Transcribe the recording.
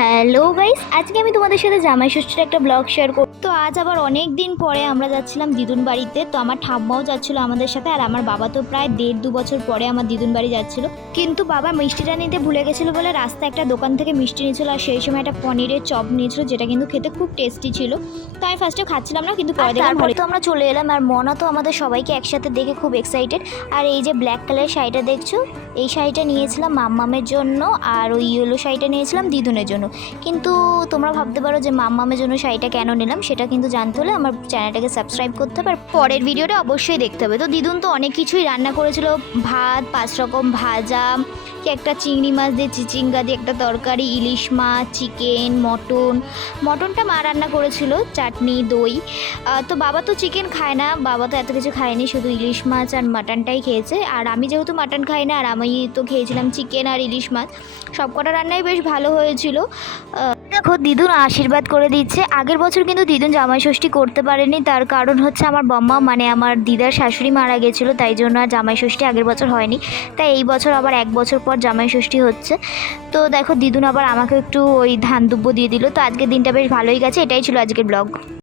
Hello guys, আজকে আমি তোমাদের সাথে জামাই ষষ্ঠীর একটা ব্লগ শেয়ার করব। তো আজ আবার অনেক দিন পরে আমরা যাচ্ছিলাম দিদুন বাড়িতে। তো আমার ঠাম্মাও যাচ্ছিল আমাদের সাথে, আর আমার বাবা তো প্রায় 1.5-2 বছর পরে আমার দিদুন বাড়ি যাচ্ছিল। কিন্তু বাবা মিষ্টিটা নিতে ভুলে গেছিলো বলে রাস্তায় একটা দোকান থেকে মিষ্টি নিয়েছিল, আর সেই সময় একটা পনিরের চপ নিয়েছিল, যেটা কিন্তু খেতে খুব টেস্টি ছিল। তো আমি ফার্স্টে খাচ্ছিলাম না, কিন্তু পরে দেখলাম ভালো। তো আমরা চলে এলাম, আর মনা তো আমাদের সবাইকে একসাথে দেখে খুব এক্সাইটেড। আর এই যে ব্ল্যাক কালারের শাড়িটা দেখছো, এই শাড়িটা নিয়েছিলাম মাম্মামের জন্য, আর ওই ইয়েলো শাড়িটা নিয়েছিলাম দিদুনের জন্য। কিন্তু তোমরা ভাবতে পারো যে মাম্মামের জন্য শাড়িটা কেন নিলাম, সেটা কিন্তু জানতে হলে আমার চ্যানেলটাকে সাবস্ক্রাইব করতে হবে, আর পরের ভিডিওটা অবশ্যই দেখতে হবে। তো দিদুন তো অনেক কিছুই রান্না করেছিল, ভাত, 5 রকম ভাজা, কি একটা চিংড়ি মাছ দিয়ে চিচিঙ্গা দিয়ে একটা তরকারি, ইলিশ মাছ, চিকেন, মটনটা মা রান্না করেছিল, চাটনি, দই। তো বাবা তো চিকেন খায় না, বাবা তো এত কিছু খায়নি, শুধু ইলিশ মাছ আর মাটনটাই খেয়েছে। আর আমি যেহেতু মাটন খাই না, আর আমি তো খেয়েছিলাম চিকেন আর ইলিশ মাছ। সব কটা রান্নাই বেশ ভালো হয়েছিল। দেখো দিদুন আশীর্বাদ করে দিচ্ছে। আগের বছর কিন্তু দিদুন জামাই ষষ্ঠী করতে পারেনি, তার কারণ হচ্ছে আমার বম্মা মানে আমার দিদার শাশুড়ি মারা গেছিলো, তাই জন্য আর জামাই ষষ্ঠী আগের বছর হয়নি। তাই এই বছর আবার 1 বছর পর জামাই ষষ্ঠী হচ্ছে। তো দেখো দিদুন আবার আমাকে একটু ওই ধান দুব্বো দিয়ে দিল। তো আজকের দিনটা বেশ ভালোই গেছে। এটাই ছিল আজকের ব্লগ।